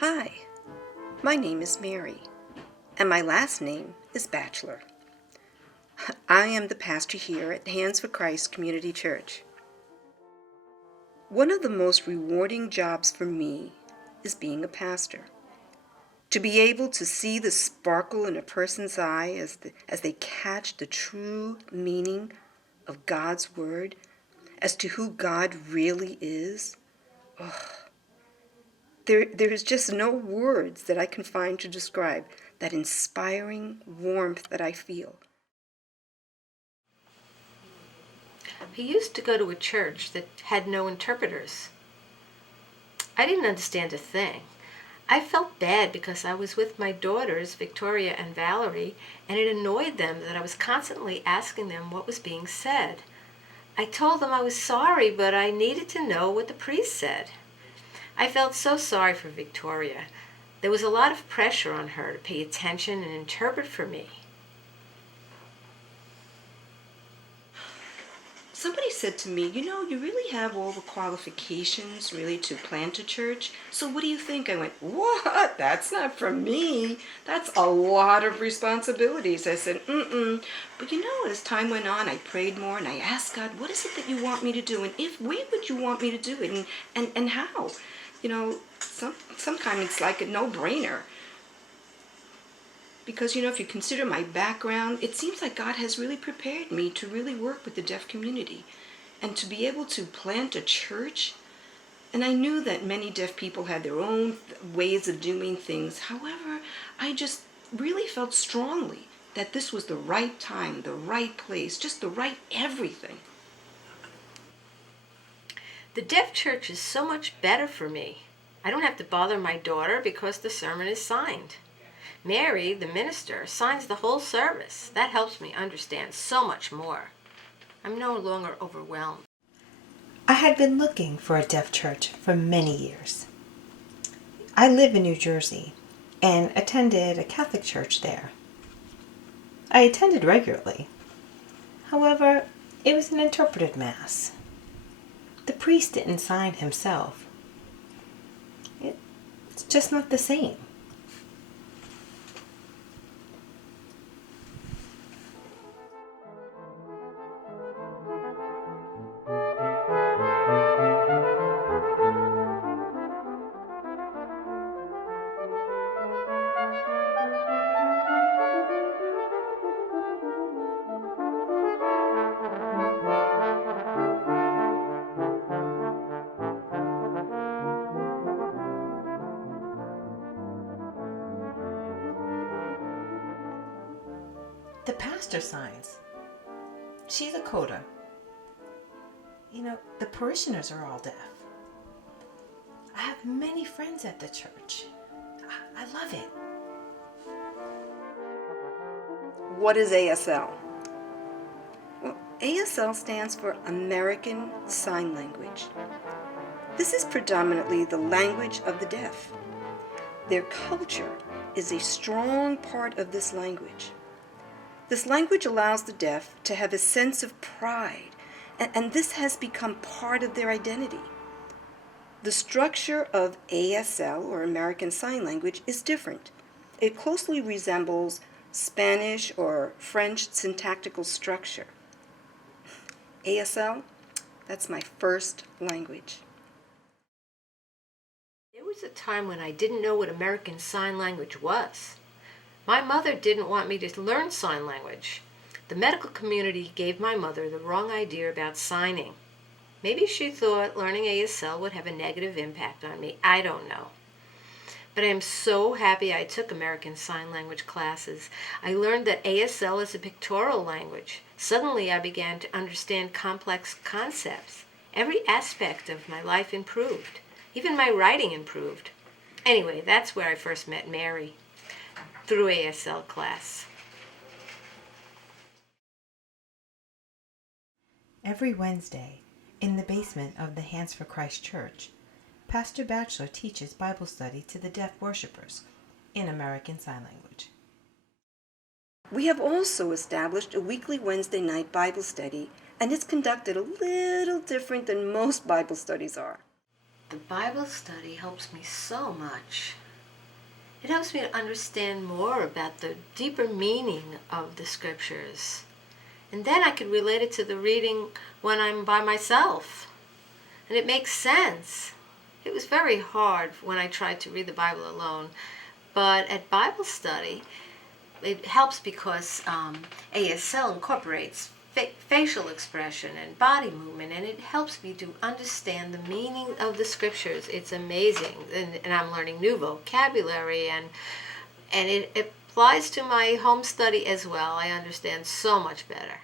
Hi, my name is Mary, and my last name is Batchelor. I am the pastor here at Hands for Christ Community Church. One of the most rewarding jobs for me is being a pastor. To be able to see the sparkle in a person's eye as they catch the true meaning of God's Word, as to who God really is. There is just no words that I can find to describe that inspiring warmth that I feel. I used to go to a church that had no interpreters. I didn't understand a thing. I felt bad because I was with my daughters, Victoria and Valerie, and it annoyed them that I was constantly asking them what was being said. I told them I was sorry, but I needed to know what the priest said. I felt so sorry for Victoria. There was a lot of pressure on her to pay attention and interpret for me. Somebody said to me, you really have all the qualifications really to plant a church. So what do you think? I went, what? That's not for me. That's a lot of responsibilities. I said, But as time went on, I prayed more and I asked God, what is it that you want me to do? And where would you want me to do it? And how? Sometimes it's like a no-brainer. Because, if you consider my background, it seems like God has really prepared me to really work with the deaf community and to be able to plant a church. And I knew that many deaf people had their own ways of doing things. However, I just really felt strongly that this was the right time, the right place, just the right everything. The deaf church is so much better for me. I don't have to bother my daughter because the sermon is signed. Mary, the minister, signs the whole service. That helps me understand so much more. I'm no longer overwhelmed. I had been looking for a deaf church for many years. I live in New Jersey and attended a Catholic church there. I attended regularly. However, it was an interpreted mass. The priest didn't sign himself. It's just not the same. The pastor signs. She's a coda. The parishioners are all deaf. I have many friends at the church. I love it. What is ASL? Well, ASL stands for American Sign Language. This is predominantly the language of the deaf. Their culture is a strong part of this language. This language allows the deaf to have a sense of pride, and this has become part of their identity. The structure of ASL, or American Sign Language, is different. It closely resembles Spanish or French syntactical structure. ASL, that's my first language. There was a time when I didn't know what American Sign Language was. My mother didn't want me to learn sign language. The medical community gave my mother the wrong idea about signing. Maybe she thought learning ASL would have a negative impact on me. I don't know. But I am so happy I took American Sign Language classes. I learned that ASL is a pictorial language. Suddenly I began to understand complex concepts. Every aspect of my life improved. Even my writing improved. Anyway, that's where I first met Mary, through ASL class. Every Wednesday, in the basement of the Hands for Christ Church, Pastor Batchelor teaches Bible study to the deaf worshipers in American Sign Language. We have also established a weekly Wednesday night Bible study, and it's conducted a little different than most Bible studies are. The Bible study helps me so much. It helps me to understand more about the deeper meaning of the scriptures. And then I could relate it to the reading when I'm by myself. And it makes sense. It was very hard when I tried to read the Bible alone. But at Bible study, it helps because ASL incorporates facial expression and body movement, and it helps me to understand the meaning of the scriptures. It's amazing, and I'm learning new vocabulary, and it applies to my home study as well. I understand so much better.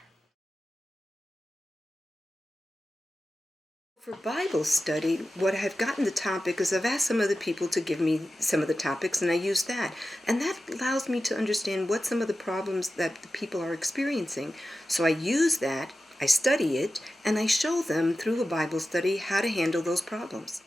For Bible study, what I've gotten the topic is I've asked some other people to give me some of the topics, and I use that. And that allows me to understand what some of the problems that the people are experiencing. So I use that, I study it, and I show them through a Bible study how to handle those problems.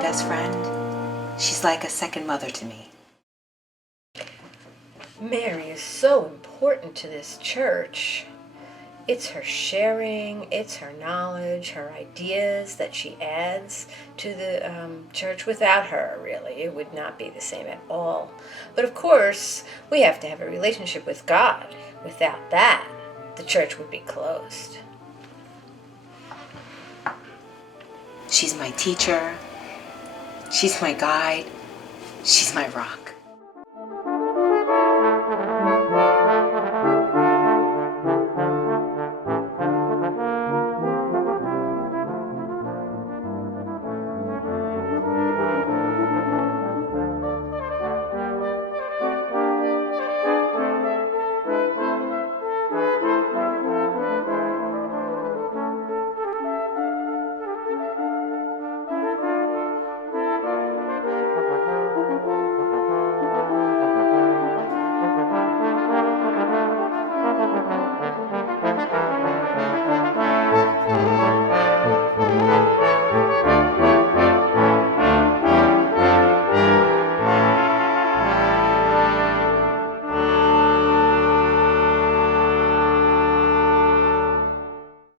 Best friend. She's like a second mother to me. Mary is so important to this church. It's her sharing, it's her knowledge, her ideas that she adds to the church. Without her, really, it would not be the same at all. But of course, we have to have a relationship with God. Without that, the church would be closed. She's my teacher. She's my guide. She's my rock.